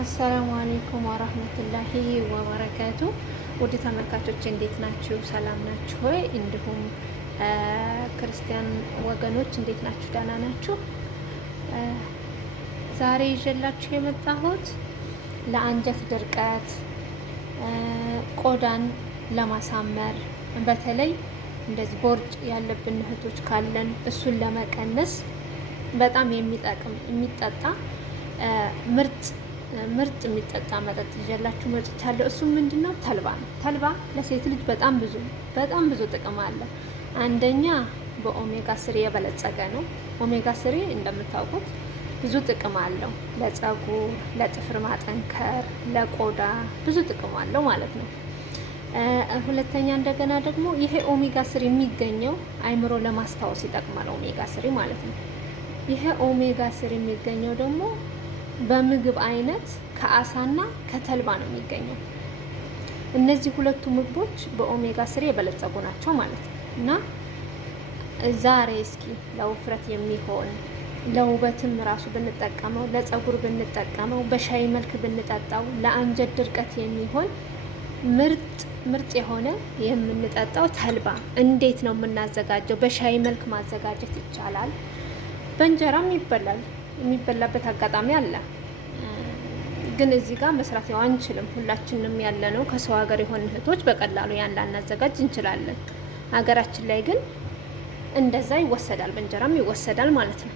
አሰላሙ አለይኩም ወራህመቱላሂ ወበረካቱ። ውድ ተመልካቾች እንዴት ናችሁ? ሰላም ናችሁ ሆይ? እንዲሁም ክርስቲያን ወገኖች እንዴት ናችሁ? ደህና ናችሁ? ዛሬ ይዤላችሁ የመጣሁት ለአንጀት ድርቀት፣ ቆዳን ለማሳመር በተለይ እንደዚህ ቦርጭ ያለብን እህቶች ካለን እሱን ለመቀነስ በጣም የሚጠቅም የሚጠጣ ምርጥ የሚጠጣ መጠጥ ይዤላችሁ መጥቻለሁ። እሱ ምንድነው? ተልባ ነው። ተልባ ለሴት ልጅ በጣም ብዙ ጥቅም አለ። አንደኛ በኦሜጋ ስሪ የበለጸገ ነው። ኦሜጋ ስሪ እንደምታውቁት ብዙ ጥቅም አለው። ለፀጉር፣ ለጥፍር ማጠንከር፣ ለቆዳ ብዙ ጥቅም አለው ማለት ነው። ሁለተኛ እንደገና ደግሞ ይሄ ኦሜጋ ስሪ የሚገኘው አይምሮ ለማስታወስ ይጠቅማል። ኦሜጋ ስሪ ማለት ነው። ይሄ ኦሜጋ ስሪ የሚገኘው ደግሞ በምግብ አይነት ከአሳና ከተልባ ነው የሚገኘው። እነዚህ ሁለቱ ምግቦች በኦሜጋ ስሪ የበለጸጉ ናቸው ማለት ነው። እና ዛሬ እስኪ ለውፍረት የሚሆን ለውበትም ራሱ ብንጠቀመው፣ ለፀጉር ብንጠቀመው፣ በሻይ መልክ ብንጠጣው፣ ለአንጀት ድርቀት የሚሆን ምርጥ የሆነ የምንጠጣው ተልባ እንዴት ነው የምናዘጋጀው? በሻይ መልክ ማዘጋጀት ይቻላል። በእንጀራም ይበላል። የሚበላበት አጋጣሚ አለ። ግን እዚህ ጋር መስራት ያው አንችልም። ሁላችንም ያለነው ከሰው ሀገር የሆን እህቶች በቀላሉ ያን ላናዘጋጅ እንችላለን። ሀገራችን ላይ ግን እንደዛ ይወሰዳል፣ በእንጀራም ይወሰዳል ማለት ነው።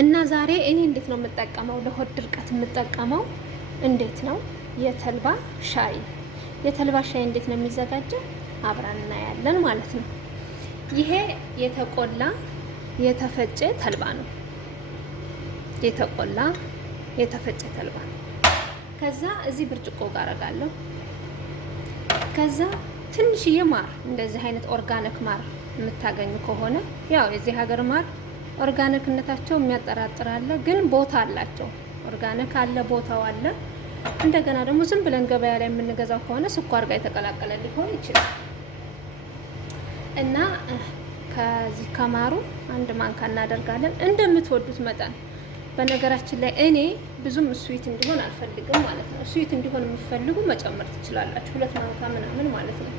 እና ዛሬ እኔ እንዴት ነው የምጠቀመው? ለሆድ ድርቀት የምጠቀመው እንዴት ነው? የተልባ ሻይ እንዴት ነው የሚዘጋጀው? አብረን እናያለን ማለት ነው። ይሄ የተቆላ የተፈጨ ተልባ ነው። የተቆላ የተፈጨ ተልባ። ከዛ እዚህ ብርጭቆ ጋር አረጋለሁ። ከዛ ትንሽዬ ማር፣ እንደዚህ አይነት ኦርጋኒክ ማር የምታገኙ ከሆነ ያው የዚህ ሀገር ማር ኦርጋኒክነታቸው የሚያጠራጥር አለ፣ ግን ቦታ አላቸው። ኦርጋኒክ አለ፣ ቦታው አለ። እንደገና ደግሞ ዝም ብለን ገበያ ላይ የምንገዛው ከሆነ ስኳር ጋር የተቀላቀለ ሊሆን ይችላል። እና ከዚህ ከማሩ አንድ ማንካ እናደርጋለን እንደምትወዱት መጠን። በነገራችን ላይ እኔ ብዙም ስዊት እንዲሆን አልፈልግም ማለት ነው። ስዊት እንዲሆን የምትፈልጉ መጨመር ትችላላችሁ፣ 2 ማንካ ምናምን ማለት ነው።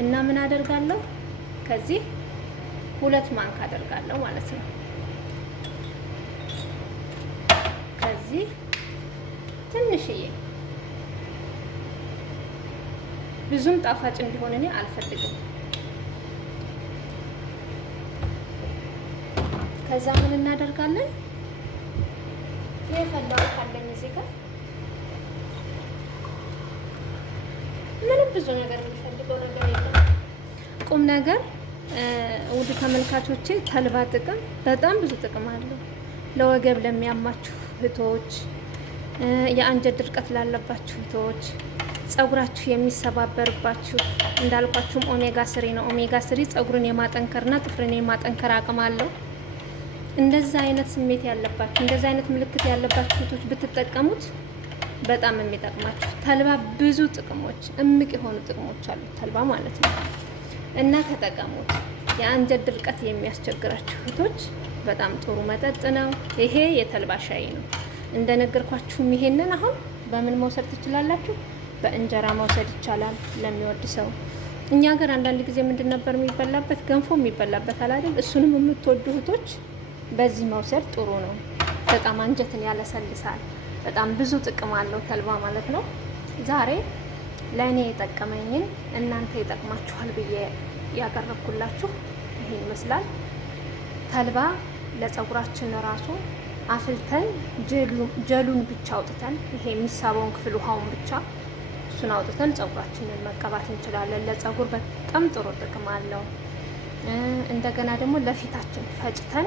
እና ምን አደርጋለሁ? ከዚህ 2 ማንካ አደርጋለሁ ማለት ነው። ከዚህ ትንሽዬ፣ ብዙም ጣፋጭ እንዲሆን እኔ አልፈልግም። ከዛ ምን እናደርጋለን? የፈላው ካለኝ እዚህ ጋር ምንም ብዙ ነገር የሚፈልገው ነገር የለም። ቁም ነገር ውድ ተመልካቾቼ፣ ተልባ ጥቅም በጣም ብዙ ጥቅም አለው። ለወገብ ለሚያማችሁ እህቶች፣ የአንጀት ድርቀት ላለባችሁ እህቶች፣ ፀጉራችሁ የሚሰባበርባችሁ፣ እንዳልኳችሁም ኦሜጋ ስሪ ነው። ኦሜጋ ስሪ ፀጉርን የማጠንከርና ጥፍርን የማጠንከር አቅም አለው። እንደዛ አይነት ስሜት ያለባችሁ፣ እንደዛ አይነት ምልክት ያለባችሁ እህቶች ብትጠቀሙት በጣም የሚጠቅማችሁ። ተልባ ብዙ ጥቅሞች፣ እምቅ የሆኑ ጥቅሞች አሉት ተልባ ማለት ነው። እና ተጠቀሙት። የአንጀት ድርቀት የሚያስቸግራችሁ እህቶች በጣም ጥሩ መጠጥ ነው። ይሄ የተልባ ሻይ ነው። እንደነገርኳችሁም ይሄንን አሁን በምን መውሰድ ትችላላችሁ? በእንጀራ መውሰድ ይቻላል ለሚወድ ሰው። እኛ ሀገር አንዳንድ ጊዜ ምንድን ነበር የሚበላበት? ገንፎ የሚበላበት አላደል? እሱንም የምትወዱ እህቶች በዚህ መውሰድ ጥሩ ነው። በጣም አንጀትን ያለሰልሳል። በጣም ብዙ ጥቅም አለው ተልባ ማለት ነው። ዛሬ ለእኔ የጠቀመኝን እናንተ ይጠቅማችኋል ብዬ ያቀረብኩላችሁ ይሄ ይመስላል። ተልባ ለፀጉራችን ራሱ አፍልተን ጀሉን ብቻ አውጥተን፣ ይሄ የሚሳበውን ክፍል ውሃውን ብቻ እሱን አውጥተን ፀጉራችንን መቀባት እንችላለን። ለፀጉር በጣም ጥሩ ጥቅም አለው። እንደገና ደግሞ ለፊታችን ፈጭተን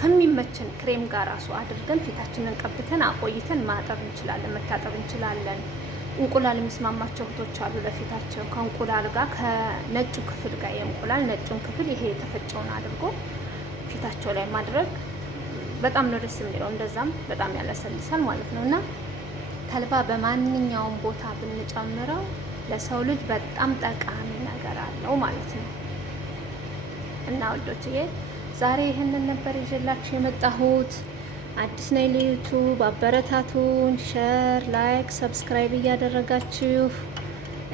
ከሚመችን ክሬም ጋር ራሱ አድርገን ፊታችንን ቀብተን አቆይተን ማጠብ እንችላለን፣ መታጠብ እንችላለን። እንቁላል የሚስማማቸው እህቶች አሉ ለፊታቸው። ከእንቁላል ጋር ከነጩ ክፍል ጋር የእንቁላል ነጩን ክፍል ይሄ የተፈጨውን አድርጎ ፊታቸው ላይ ማድረግ በጣም ነው ደስ የሚለው። እንደዛም በጣም ያለሰልሳል ማለት ነው። እና ተልባ በማንኛውም ቦታ ብንጨምረው ለሰው ልጅ በጣም ጠቃሚ ነገር አለው ማለት ነው። እና ወዶችዬ ዛሬ ይህንን ነበር ይዤላችሁ የመጣሁት። አዲስ ነኝ ለዩቱብ አበረታቱን። ሸር፣ ላይክ፣ ሰብስክራይብ እያደረጋችሁ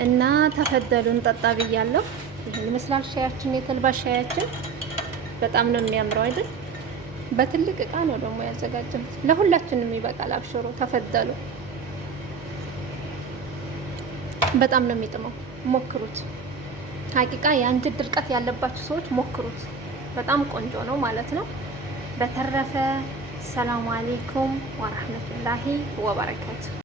እና ተፈደሉን ጠጣ ብያለሁ። ይሄን ይመስላል ሻያችን፣ የተልባ ሻያችን በጣም ነው የሚያምረው አይደል? በትልቅ እቃ ነው ደግሞ ያዘጋጀሁት። ለሁላችንም ይበቃል። አብሽሮ ተፈደሉ። በጣም ነው የሚጥመው። ሞክሩት። ሀቂቃ የአንጀት ድርቀት ያለባችሁ ሰዎች ሞክሩት። በጣም ቆንጆ ነው ማለት ነው። በተረፈ ሰላም አሌይኩም ወራህመቱላሂ ወበረካቱ።